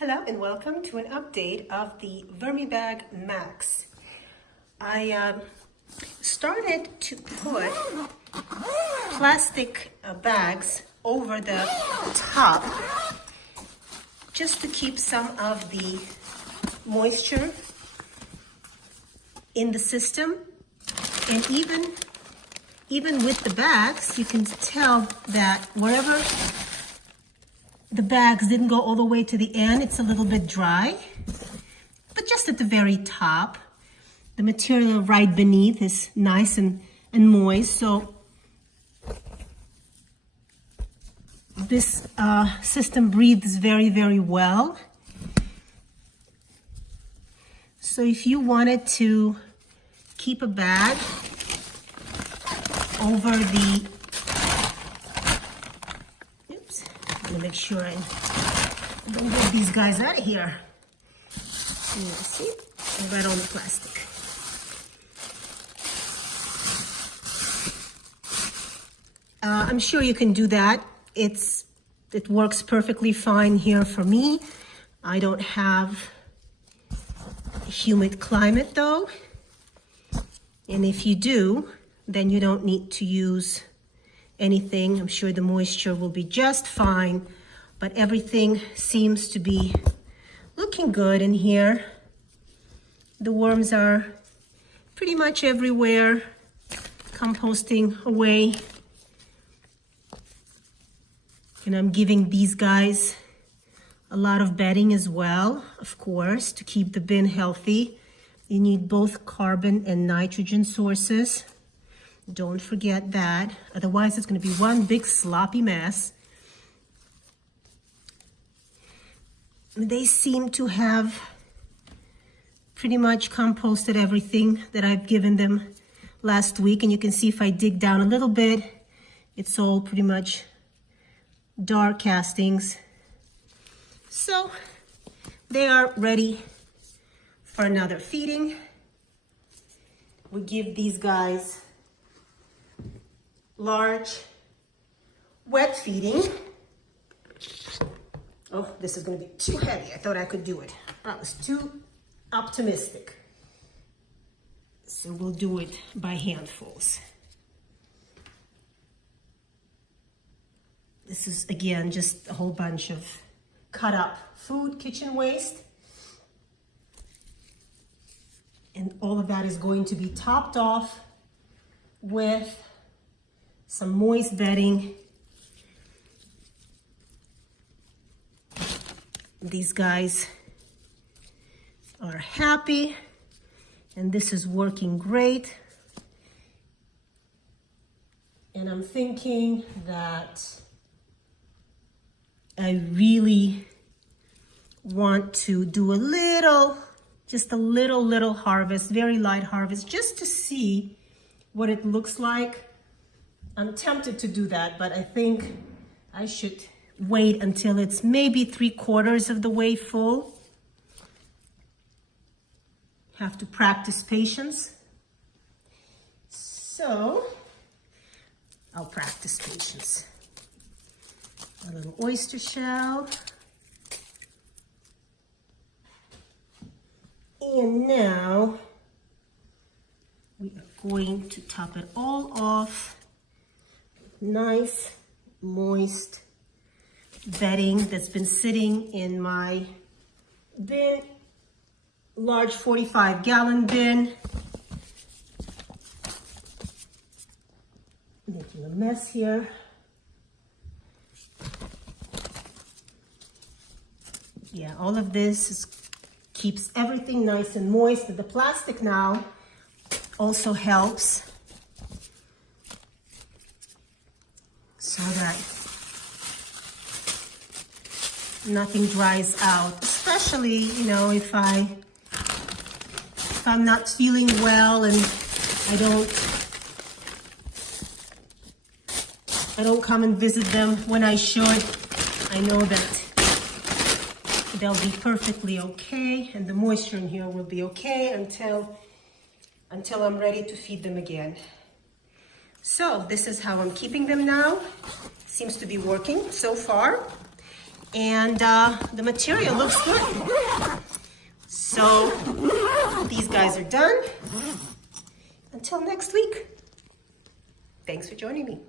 Hello and welcome to an update of the VermiBag Max. I started to put plastic bags over the top just to keep some of the moisture in the system. And even with the bags, you can tell that wherever the bags didn't go all the way to the end, it's a little bit dry, but just at the very top, the material right beneath is nice and moist. So this system breathes very, very well. So if you wanted to keep a bag over the make sure I don't get these guys out of here. See, right on the plastic. I'm sure you can do that. It works perfectly fine here for me. I don't have a humid climate though. And if you do, then you don't need to use anything. I'm sure the moisture will be just fine, but everything seems to be looking good in here. The worms are pretty much everywhere, composting away. And I'm giving these guys a lot of bedding as well, of course, to keep the bin healthy. You need both carbon and nitrogen sources. Don't forget that, otherwise it's going to be one big sloppy mess. They seem to have pretty much composted everything that I've given them last week, and you can see if I dig down a little bit, it's all pretty much dark castings. So they are ready for another feeding. We give these guys large wet feeding. Oh, this is going to be too heavy. I thought I could do it. I was too optimistic. So we'll do it by handfuls. This is, again, just a whole bunch of cut up food, kitchen waste. And all of that is going to be topped off with some moist bedding. These guys are happy, and this is working great. And I'm thinking that I really want to do just a little harvest, very light harvest, just to see what it looks like. I'm tempted to do that, but I think I should wait until it's maybe 3/4 of the way full. Have to practice patience. So I'll practice patience. A little oyster shell. And now we are going to top it all off. Nice, moist bedding that's been sitting in my bin, large 45-gallon bin. Making a mess here. Yeah, all of this keeps everything nice and moist. The plastic now also helps, so that nothing dries out, especially, you know, if I'm not feeling well and I don't come and visit them when I should. I know that they'll be perfectly okay, and the moisture in here will be okay until I'm ready to feed them again. So this is how I'm keeping them now. Seems to be working so far. and the material looks good. So these guys are done. Until next week. Thanks for joining me.